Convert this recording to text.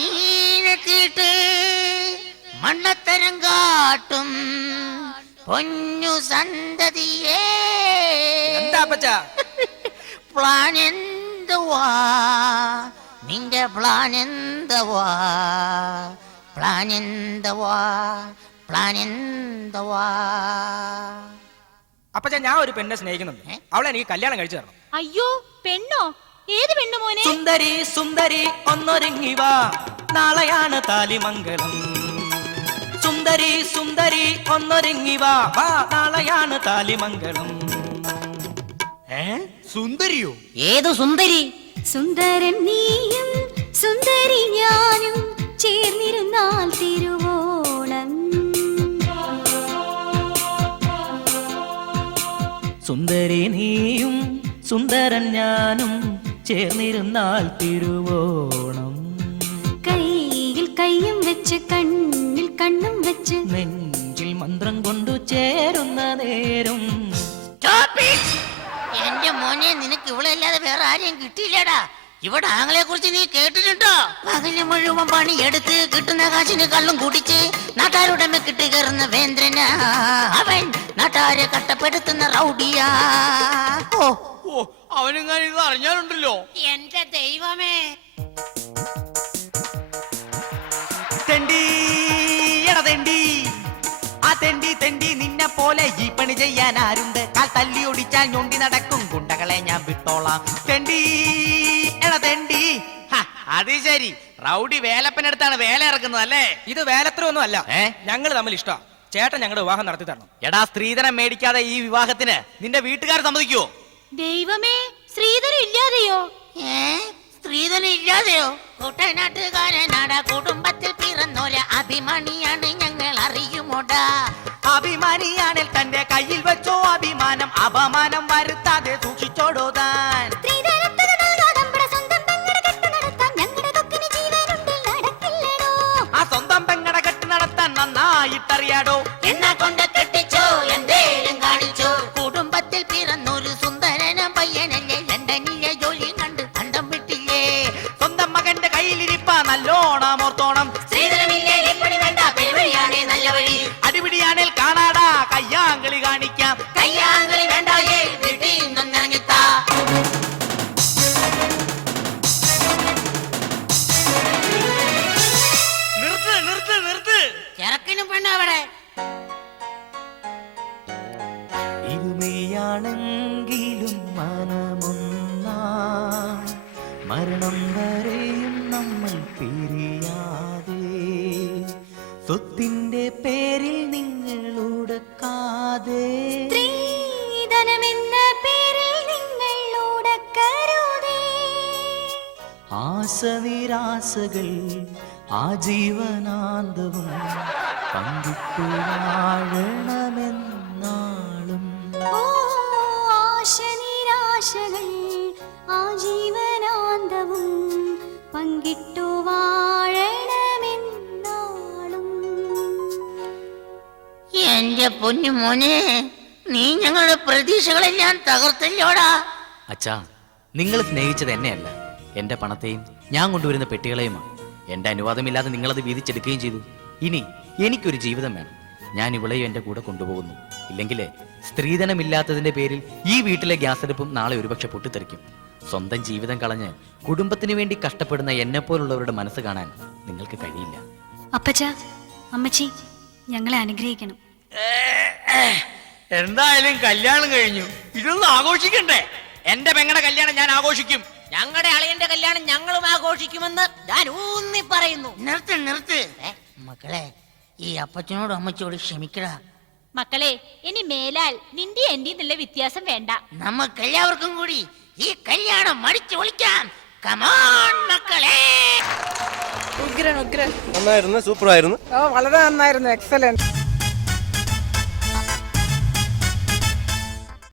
മീനെത്തിയിട്ട് മണ്ണത്തരം കാട്ടും പൊന്നു സന്തതിയേ. എന്താ അപ്പച്ചാ പ്ലാൻ എന്തുവാ നിന്റെ പ്ലാൻ എന്തുവാ? പ്ലാൻ എന്തുവാ? പ്ലാൻ എന്തുവാ? അപ്പച്ചാ ഞാൻ ഒരു പെണ്ണെ സ്നേഹിക്കുന്നുണ്ട്. അവളെ എനിക്ക് കല്യാണം കഴിച്ചു തരണം. അയ്യോ, പെണ്ണോ? ഏത് പെണ്ണു മോനെ? സുന്ദരി സുന്ദരി ഒന്നൊരുങ്ങി വാ, നാളെയാണ് താലിമംഗലം. സുന്ദരി സുന്ദരി ഒന്നൊരുങ്ങി വാ, നാളെയാണ് താലിമംഗലം. സുന്ദരിയോ? ഏതു സുന്ദരി? സുന്ദരൻ നീയും സുന്ദരി ഞാനും ചേർന്നിരുന്നാൽ തിരുവോണം. സുന്ദരി നീയും സുന്ദരൻ ഞാനും ചേർന്നിരുന്നാൽ തിരുവോണം. കയ്യിൽ കയ്യും വെച്ച് കണ്ണിൽ കണ്ണും വെച്ച് നെഞ്ചിൽ മന്ത്രം കൊണ്ടു ചേരുന്ന നേരം. എന്റെ മോനെ, നിനക്ക് ഇവളല്ലാതെ വേറെ ആരെയും കിട്ടിയില്ലടാ. ഇവിടെ ആങ്ങളെ കുറിച്ച് നീ കേട്ടിട്ടുണ്ടോ? പകല് മുഴുവൻ പണിയെടുത്ത് കിട്ടുന്ന കാശിന് കള്ളും കുടിച്ച് നാട്ടാരുടമ കിട്ടി കയറുന്ന വേന്ദ്രനാ അവൻ. നാട്ടാരെ കട്ടപ്പെടുത്തുന്ന റൗഡിയാ. ഓ അവനെങ്ങാനും ഇത് അറിഞ്ഞാലുണ്ടല്ലോ. എന്റെ ദൈവമേ. തെണ്ടി എടാ തെണ്ടി, ആ തെണ്ടി തെണ്ടി നിന്നെ പോലെ ഈ പണി ചെയ്യാൻ ആരുണ്ട്? കാൽ തല്ലി ഒടിച്ചാൽ ഞൊണ്ടി നടക്കും ഗുണ്ടകളെ ഞാൻ വിട്ടോളാം. തെണ്ടി എടാ തെണ്ടി. അത് ശരി, റൗഡി വേലപ്പനടുത്താണ് വേല ഇറക്കുന്നത് അല്ലേ? ഇത് വേലത്രയൊന്നും അല്ല, ഞങ്ങൾ തമ്മിൽ ഇഷ്ടാ. ചേട്ടൻ ഞങ്ങളുടെ വിവാഹം നടത്തി തരണം. എടാ, സ്ത്രീധനം മേടിക്കാതെ ഈ വിവാഹത്തിന് നിന്റെ വീട്ടുകാർ സമ്മതിക്കുവോ? ദൈവമേ, ശ്രീധരം ഇല്ലാതെയോ? സ്ത്രീധനം ഇല്ലാതെയോ? കുട്ടനാട്ടുകാരനാട കുടുംബത്തിൽ പിറന്നോര അഭിമാനിയാണ് ഞങ്ങൾ, അറിയുമോടാ? അഭിമാനിയാണിൽ തന്റെ കയ്യിൽ വെച്ചോ അഭിമാനം, അപമാനം വരുത്താതെ സൂക്ഷിച്ചോടോ താൻ. ആ സ്വന്തം പെങ്ങടെ കെട്ട് നടത്താൻ നന്നായിട്ടറിയാടോ. എന്നെ കൊണ്ട് കെട്ടിച്ചോ, എന്തേലും കാണിച്ചോ? കുടുംബത്തിൽ പിറന്നൊരു സുന്ദരന പയ്യനല്ലേ, ലണ്ടനിലെ ജോലി കണ്ട് കണ്ടം വിട്ടില്ലേ? സ്വന്തം മകന്റെ കയ്യിലിരിപ്പാ നല്ലോണം ഓർത്തോണം. സ്ത്രീധനമില്ലേ പണി വേണ്ട, പെരുവഴിയാണേ നല്ല വഴി. അടിപിടിയാണേൽ കാണാടാ കയ്യാങ്കളി കാണിക്കാം. കയ്യാങ്കളി വേണ്ടായേ, വീട്ടിൽ നിന്നിറങ്ങിത്താ. നിർത്ത് നിർത്ത് നിർത്ത്. ചെറുക്കിനും പെണ്ണ അവിടെ. ഇരുമയാണെങ്കിലും മനമൊന്നാ, മരണം വരെയും നമ്മൾ പിരിയാതെ. സ്വത്തിന്റെ പേരിൽ നിങ്ങൾ ഉടക്കാതെ, സ്ത്രീധനമെന്ന പേരിൽ നിങ്ങൾ ഉടക്കരുതേ. ആശ നിരാശകൾ ആജീവനാന്തവും പങ്കിട്ടു വാഴണമെന്നാളും. ഓ, ആശ നിരാശകൾ ആജീവനാന്തവും പങ്കിട്ടു വാഴണമെന്നാളും. എന്റെ പൊന്നു മോനെ, നീ ഞങ്ങളുടെ പ്രതീക്ഷകളെല്ലാം തകർത്തല്ലോടാ. അച്ഛാ, നിങ്ങൾ സ്നേഹിച്ചത് എന്നെയല്ല, എന്റെ പണത്തെയും ഞാൻ കൊണ്ടുവരുന്ന പെട്ടികളെയുമാണ്. എന്റെ അനുവാദമില്ലാതെ നിങ്ങളത് വീതിച്ചെടുക്കുകയും ചെയ്തു. ഇനി എനിക്കൊരു ജീവിതം വേണം. ഞാൻ ഇവളെയും എന്റെ കൂടെ കൊണ്ടുപോകുന്നു. ഇല്ലെങ്കിലേ സ്ത്രീധനമില്ലാത്തതിന്റെ പേരിൽ ഈ വീട്ടിലെ ഗ്യാസ് അടുപ്പും നാളെ ഒരുപക്ഷെ പൊട്ടിത്തെറിക്കും. സ്വന്തം ജീവിതം കളഞ്ഞ് കുടുംബത്തിനു വേണ്ടി കഷ്ടപ്പെടുന്ന എന്നെ പോലുള്ളവരുടെ മനസ്സ് കാണാൻ നിങ്ങൾക്ക് കഴിയില്ല. അപ്പച്ച, അമ്മച്ചി, ഞങ്ങളെ അനുഗ്രഹിക്കണം. എന്തായാലും കല്യാണം കഴിഞ്ഞു, ഇതൊന്നും ആഘോഷിക്കണ്ടേ? എന്റെ പെങ്ങളുടെ കല്യാണം ഞാൻ ആഘോഷിക്കും. ഞങ്ങളുടെ അളിയന്റെ കല്യാണം ഞങ്ങളും ആഘോഷിക്കുമെന്ന് ഞാൻ ഊന്നി പറയുന്നു. നിർത്ത് നിർത്ത്. മക്കളെ, ഈ അപ്പച്ചനോടും അമ്മച്ചോട് ക്ഷമിക്കടാ. മക്കളെ, ഇനി മേലാൽ നിന്റെ എന്റെ നല്ല വ്യത്യാസം വേണ്ട. നമുക്കെല്ലാവർക്കും കൂടി ഈ കല്യാണം മടിച്ചു വിളിക്കാം. കമോൺ മക്കളെ. ഉഗ്രൻ ഉഗ്രൻ. നന്നായിരുന്നു, സൂപ്പർ ആയിരുന്നു. വളരെ നന്നായിരുന്നു, എക്സലന്റ്.